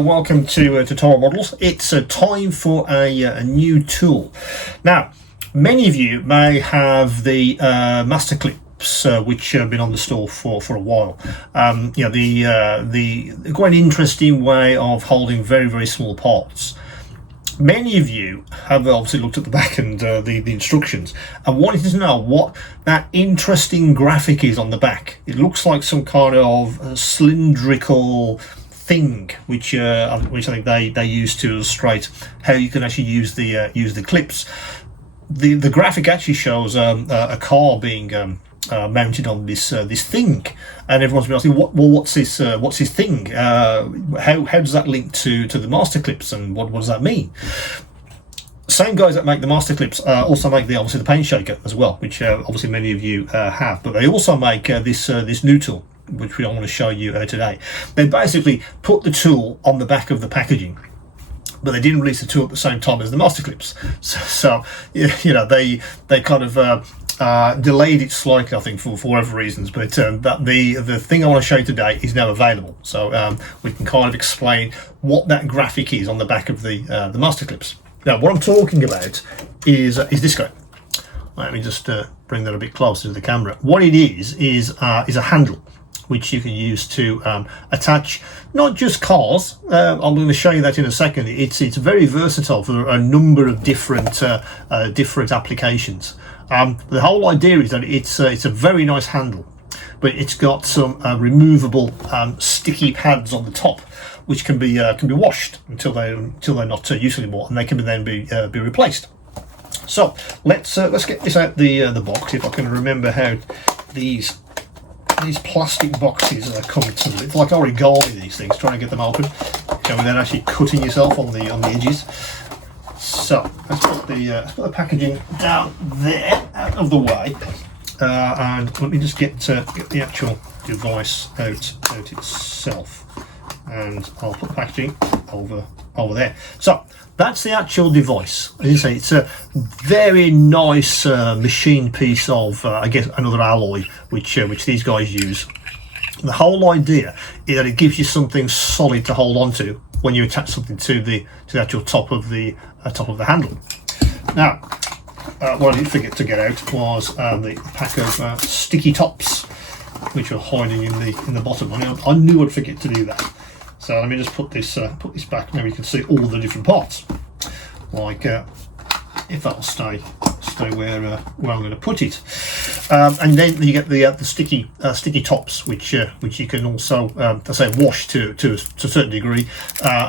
welcome to Tower Models. It's time for a new tool. Now, many of you may have the master clips which have been on the store for a while. The quite an interesting way of holding very small parts. Many of you have obviously looked at the back and the instructions and wanted to know what that interesting graphic is on the back. It looks like some kind of cylindrical thing, which I think they use to illustrate how you can actually use the clips. The graphic actually shows a car being mounted on this thing, and everyone's been asking, what's this thing? How does that link to the master clips, and what does that mean? Same guys that make the master clips also make obviously the paint shaker as well, which obviously many of you have, but they also make this new tool, which we don't want to show you today. They basically put the tool on the back of the packaging, but they didn't release the tool at the same time as the master clips. So they kind of delayed it slightly, I think, for whatever reasons. But the thing I want to show you today is now available, so we can kind of explain what that graphic is on the back of the master clips. Now, what I'm talking about is this guy. Let me just bring that a bit closer to the camera. What it is a handle which you can use to attach not just cars. I'm going to show you that in a second. It's very versatile for a number of different applications. The whole idea is that it's a very nice handle, but it's got some removable sticky pads on the top, which can be washed until they're not used anymore, and they can then be replaced. So let's get this out the box, if I can remember how these plastic boxes come to. It's like origami, these things, trying to get them open, without actually cutting yourself on the edges. So let's put the packaging down there, out of the way, and let me just get the actual device out itself, and I'll put the packaging over there. So that's the actual device. As you say, it's a very nice machine piece of, I guess, another alloy, which these guys use. The whole idea is that it gives you something solid to hold on to when you attach something to the actual top of the handle. Now, what I did forget to get out was the pack of sticky tops, which are hiding in the bottom. I knew I'd forget to do that. So let me just put this back. Now you can see all the different parts. Like if that'll stay where I'm going to put it. And then you get the sticky tops, which you can also wash to a certain degree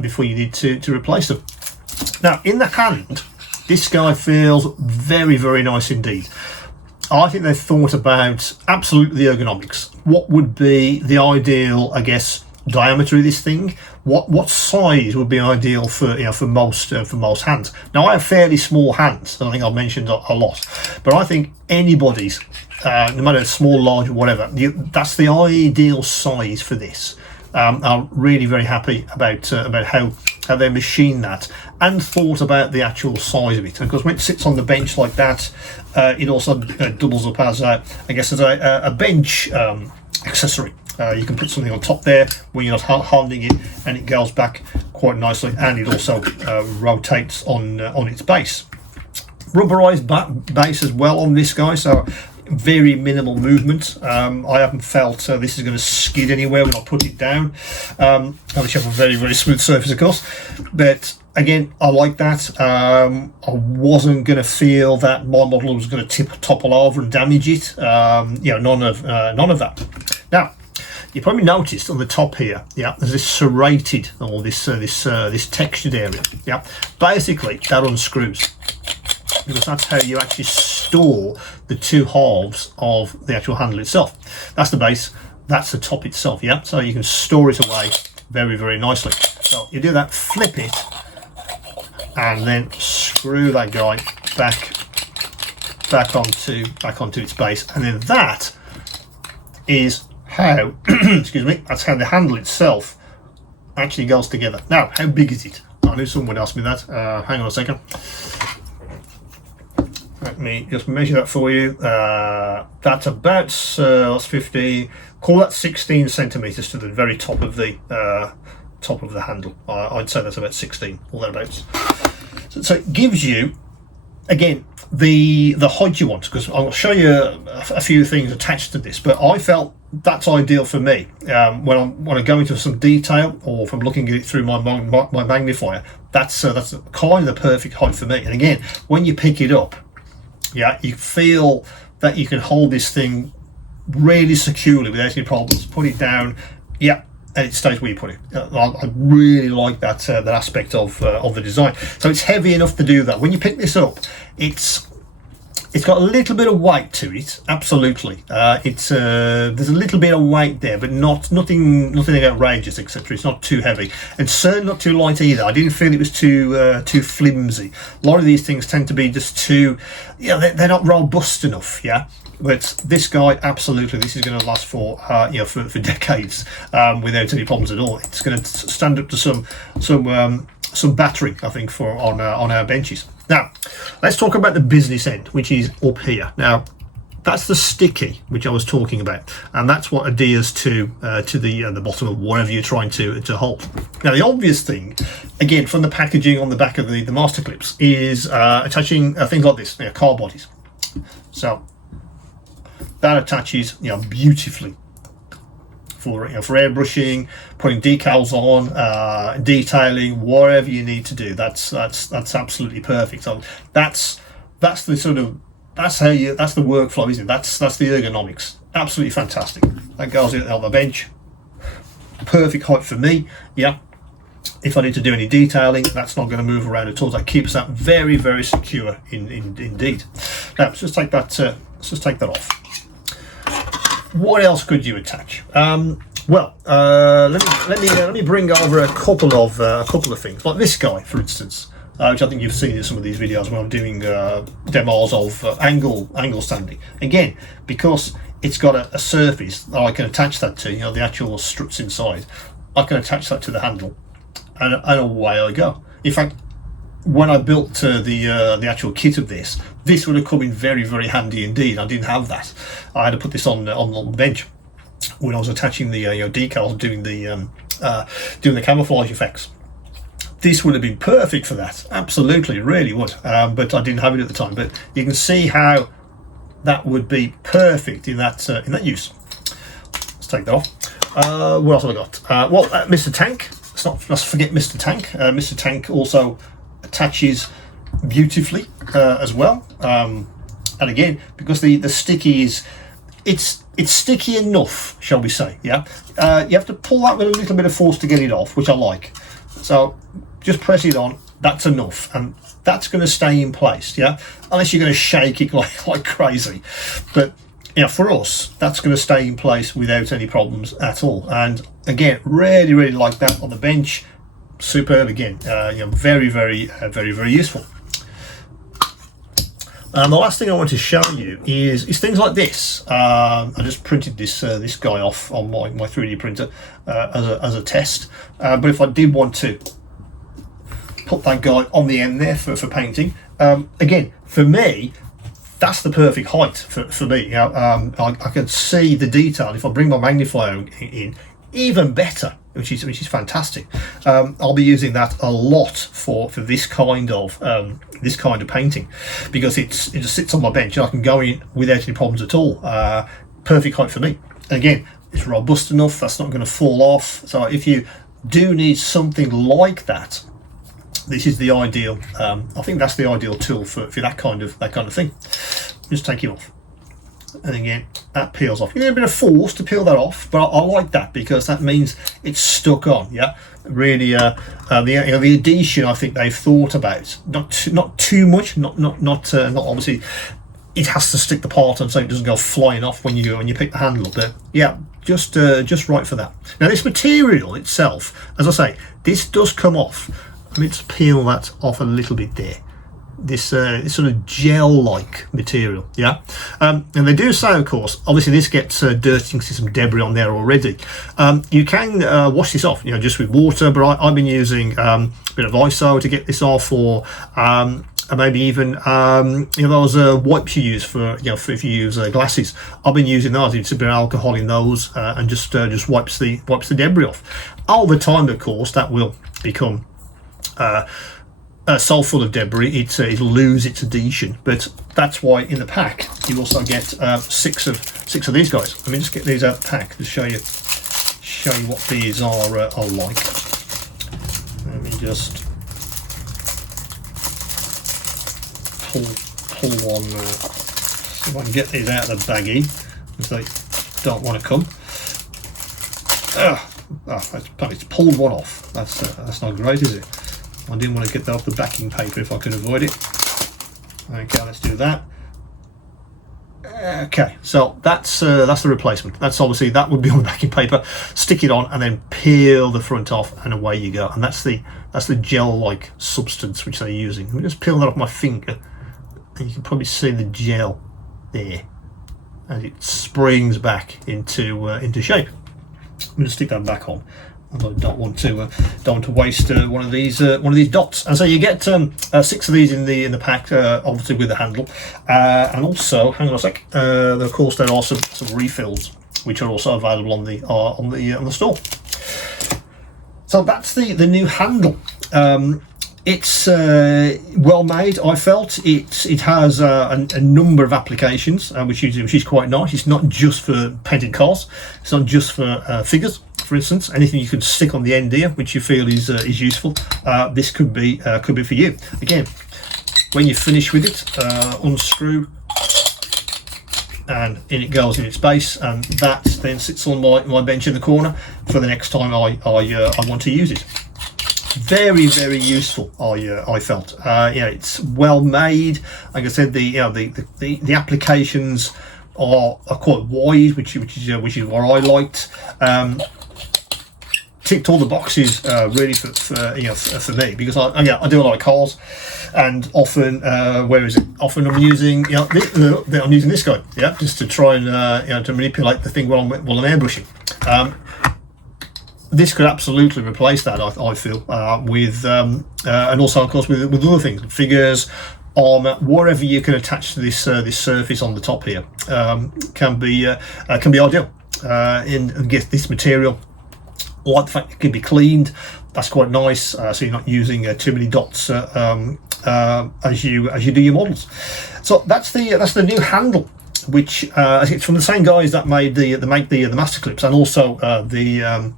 before you need to replace them. Now, in the hand, this guy feels very nice indeed. I think they've thought about absolutely the ergonomics. What would be the ideal, I guess, diameter of this thing? What size would be ideal for most hands? Now, I have fairly small hands. I think I've mentioned a lot, but I think anybody's, no matter small, large, or whatever, that's the ideal size for this. I'm really very happy about how they machined that and thought about the actual size of it. And of course, when it sits on the bench like that, it also doubles up as I guess as a bench accessory. You can put something on top there when you're not holding it, and it goes back quite nicely, and it also rotates on its base. Rubberized base as well on this guy, so very minimal movement. I haven't felt this is going to skid anywhere when I put it down. Unless you have a very smooth surface, of course. But again, I like that. I wasn't going to feel that my model was going to topple over and damage it. None of that. Now, you probably noticed on the top here, there's this serrated, or this textured area. Basically that unscrews, because that's how you actually store the two halves of the actual handle itself. That's the base, that's the top itself. So you can store it away very nicely. So you do that, flip it, and then screw that guy back onto its base, and then that is how excuse me, that's how the handle itself actually goes together. Now, how big is it? I knew someone would ask me that. Hang on a second. Let me just measure that for you. That's about that's 50. Call that 16 centimeters to the very top of the top of the handle. I'd say that's about 16 or thereabouts. So it gives you, again, the height you want, because I'll show you a few things attached to this, but I felt that's ideal for me. When I go into some detail, or if I'm looking at it through my magnifier, that's kind of the perfect height for me. And again, when you pick it up, yeah, you feel that you can hold this thing really securely without any problems. Put it down, yeah, and it stays where you put it. I really like that aspect of the design. So it's heavy enough to do that. When you pick this up, it's got a little bit of weight to it, absolutely. There's a little bit of weight there, but nothing outrageous, etc. It's not too heavy, and certainly not too light either. I didn't feel it was too flimsy. A lot of these things tend to be just too, they're not robust enough, yeah. But this guy, absolutely, this is going to last for for decades without any problems at all. It's going to stand up to some battering, I think, for on our benches. Now, let's talk about the business end, which is up here. Now, that's the sticky, which I was talking about, and that's what adheres to the bottom of whatever you're trying to hold. Now, the obvious thing, again, from the packaging on the back of the master clips, is attaching things like this, car bodies. So that attaches, beautifully for airbrushing, putting decals on, detailing, whatever you need to do. That's absolutely perfect. So that's the sort of that's the workflow, isn't it? That's the ergonomics. Absolutely fantastic. That goes on the bench. Perfect height for me. Yeah. If I need to do any detailing, that's not going to move around at all. That keeps that very, very secure indeed. Now let's just take that. Let's just take that off. What else could you attach? Let me bring over a couple of things, like this guy, for instance, which I think you've seen in some of these videos when I'm doing demos of angle standing. Again, because it's got a surface that I can attach that to, the actual struts inside, I can attach that to the handle, and away I go. In fact, when I built the actual kit of this would have come in very, very handy indeed. I didn't have that. I had to put this on the bench when I was attaching the decals, doing the camouflage effects. This would have been perfect for that. Absolutely, it really would. But I didn't have it at the time. But you can see how that would be perfect in that use. Let's take that off. What else have I got? Mr. Tank. Let's forget Mr. Tank. Mr. Tank also attaches beautifully as well, and again, because the sticky is it's sticky enough, shall we say, yeah. You have to pull that with a little bit of force to get it off, which I like. So just press it on, that's enough, and that's going to stay in place, yeah, unless you're going to shake it like crazy. But for us, that's going to stay in place without any problems at all. And again, really, really like that on the bench. Superb again. Very, very, very, very useful. The last thing I want to show you is things like this. I just printed this guy off on my 3D printer as a test. But if I did want to put that guy on the end there for painting, again, for me, that's the perfect height for me. I can see the detail if I bring my magnifier in even better, which is fantastic. I'll be using that a lot for this kind of painting, because it just sits on my bench and I can go in without any problems at all. Perfect height for me. And again, it's robust enough, that's not going to fall off. So if you do need something like that, this is the ideal. I think that's the ideal tool for that kind of thing. Just take it off, and again that peels off. You need a bit of force to peel that off, but I like that because that means it's stuck on. Yeah, really. The adhesion, I think they've thought about not too much, not obviously. It has to stick the part on so it doesn't go flying off when you pick the handle up there. Yeah, just right for that. Now this material itself, as I say, this does come off. Let's peel that off a little bit there. This sort of gel-like material, yeah. And they do say, of course, obviously this gets dirty. You can see some debris on there already. You can wash this off, just with water. But I've been using a bit of ISO to get this off, or and maybe even those wipes you use for for if you use glasses. I've been using those. It's a bit of alcohol in those, and just wipes the debris off. Over time, of course, that will become so full of debris it'll lose its adhesion. But that's why in the pack you also get six of these guys. Let me just get these out of the pack to show you what these are like. Let me just pull one, see if I can get these out of the baggie, if they don't want to come. It's pulled one off. That's not great, is it? I didn't want to get that off the backing paper if I could avoid it. Okay, let's do that. Okay, so that's the replacement. That's obviously, that would be on the backing paper. Stick it on and then peel the front off, and away you go. And that's the gel-like substance which they're using. Let me just peel that off my finger, and you can probably see the gel there as it springs back into shape. I'm going to stick that back on. I don't want to waste one of these dots. And so you get 6 of these in the pack, obviously with the handle, and also, hang on a sec, of course there are some refills which are also available on the store. So that's the new handle. It's well made. I felt it has a number of applications, which is quite nice. It's not just for painted cars. It's not just for figures. For instance, anything you can stick on the end here, which you feel is useful, this could be for you. Again, when you finish with it, unscrew, and in it goes in its base, and that then sits on my bench in the corner for the next time I want to use it. Very, very useful. I felt. It's well made. Like I said, the applications are quite wide, which is what I liked. Ticked all the boxes really for me, because I do a lot of cars, and often often I'm using I'm using this guy, just to try and to manipulate the thing while I'm airbrushing. This could absolutely replace that, I feel, with and also of course with other things, figures, armour, whatever you can attach to this surface on the top here, can be ideal. And get this material, like the fact it can be cleaned, that's quite nice. So you're not using too many dots as you do your models. So that's the new handle, which it's from the same guys that make the master clips, and also the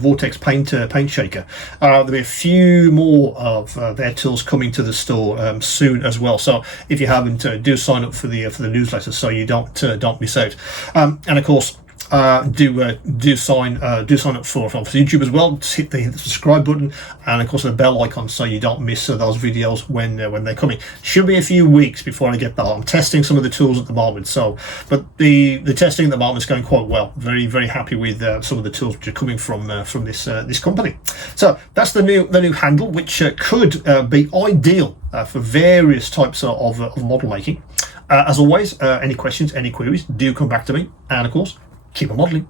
Vortex paint shaker. There'll be a few more of their tools coming to the store soon as well. So if you haven't, do sign up for the newsletter so you don't miss out. And of course, do sign up for YouTube as well. Just hit the subscribe button, and of course the bell icon, so you don't miss those videos when they're coming. Should be a few weeks before I get that. I'm testing some of the tools at the moment, but the testing at the moment is going quite well. Very, very happy with some of the tools which are coming from this company. So that's the new handle, which could be ideal for various types of model making. As always, any questions, any queries, do come back to me, and of course, keep on modelling.